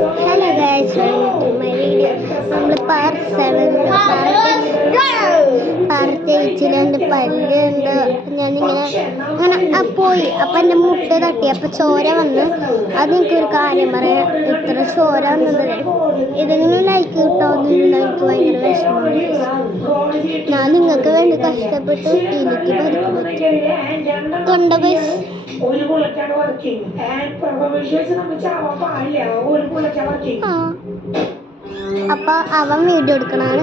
Hello guys, welcome to my video. നമ്മൾ part 7 part 8 എൻ്റെ പല്ലുണ്ട്. ഞാനിങ്ങനെ അങ്ങനെ പോയി. അപ്പം എൻ്റെ മുട്ട തട്ടി. അപ്പം ചോര വന്ന്. അത് എനിക്കൊരു കാര്യം പറയാം. ഇത്ര ചോര വന്നത് ഇതെങ്കിലും ലൈക്ക് കിട്ടാവുന്നില്ല. എനിക്ക് ഭയങ്കര വിഷമമാണ്. ഞാൻ നിങ്ങൾക്ക് വേണ്ടി കഷ്ടപ്പെട്ട് എനിക്ക് പരിക്ക് പറ്റും. തൊണ്ട പൈസ അപ്പൊ അവൻ വീഡിയോ എടുക്കണാണ്.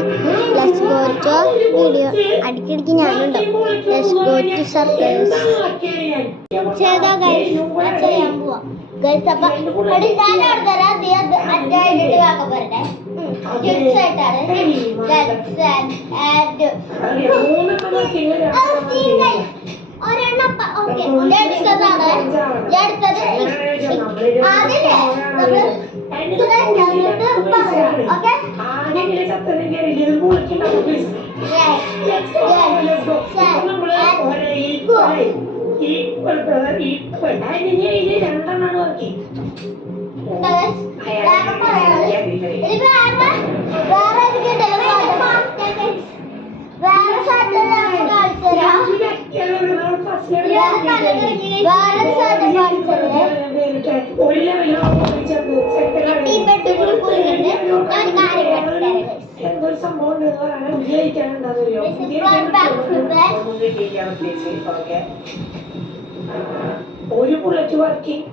Let's go to video. അടിക്കടിക്ക് ഞാനുണ്ടാവും. Let's go to circus. ചെയ്താ ഗൈസ് ചെയ്യാൻ പോവാ ഗൈസ്. അപ്പൊ ഒരെണ്ണം ഓക്കെ എടുത്തതാണ്. എടുത്തത് അതിലെ ഒരു ബുള്ളറ്റ് വർക്കിംഗ്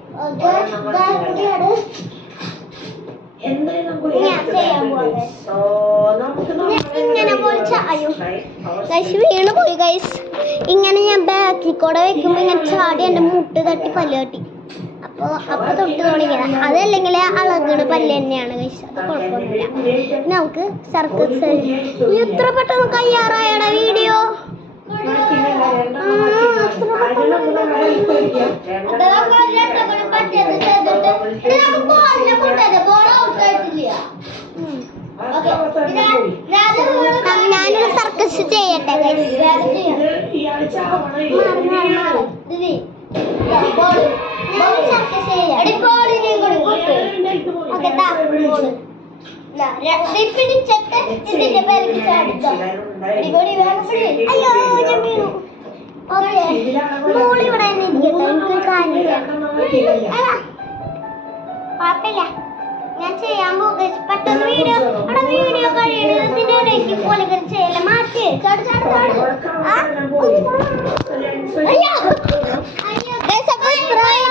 വീണ് പോയി ഗൈസ്. ഇങ്ങനെ ഞാൻ ബാക്കിൽ കൂടെ വെക്കുമ്പോ ഇങ്ങനെ ചാടി എന്റെ മുട്ട് തട്ടി പല്ല് തട്ടി. അപ്പൊ തൊട്ട് തുടങ്ങിയത് അതല്ലെങ്കിൽ അളകണ പല്ല് തന്നെയാണ് ഗൈസ്. അത് കുഴപ്പമൊന്നുമില്ല. നമുക്ക് സർക്കസ് എത്ര പെട്ടെന്ന് കയ്യാറായട വീഡിയോ. ഞാനൊരു സർക്കസ് ചെയ്യട്ടെ. പിടിച്ചിട്ട് ഇതിന്റെ പേർക്ക് ചാടിച്ചോ. അയ്യോ ഞാൻ വീണു. ഓക്കെ മോളി ഇവിടെ തന്നെ ഇരിക്കട്ടെ. എനിക്കൊരു കാര്യം കുഴപ്പമില്ല. ഞാൻ ചെയ്യാൻ പോകും. പെട്ടെന്ന് വീഡിയോ വീഡിയോ കഴിയണത് ഇതിനിടയ്ക്ക് പോലെ ചെയ്യല. മാറ്റി ചാട് ചാട് ചാട്. അയ്യോ അയ്യോ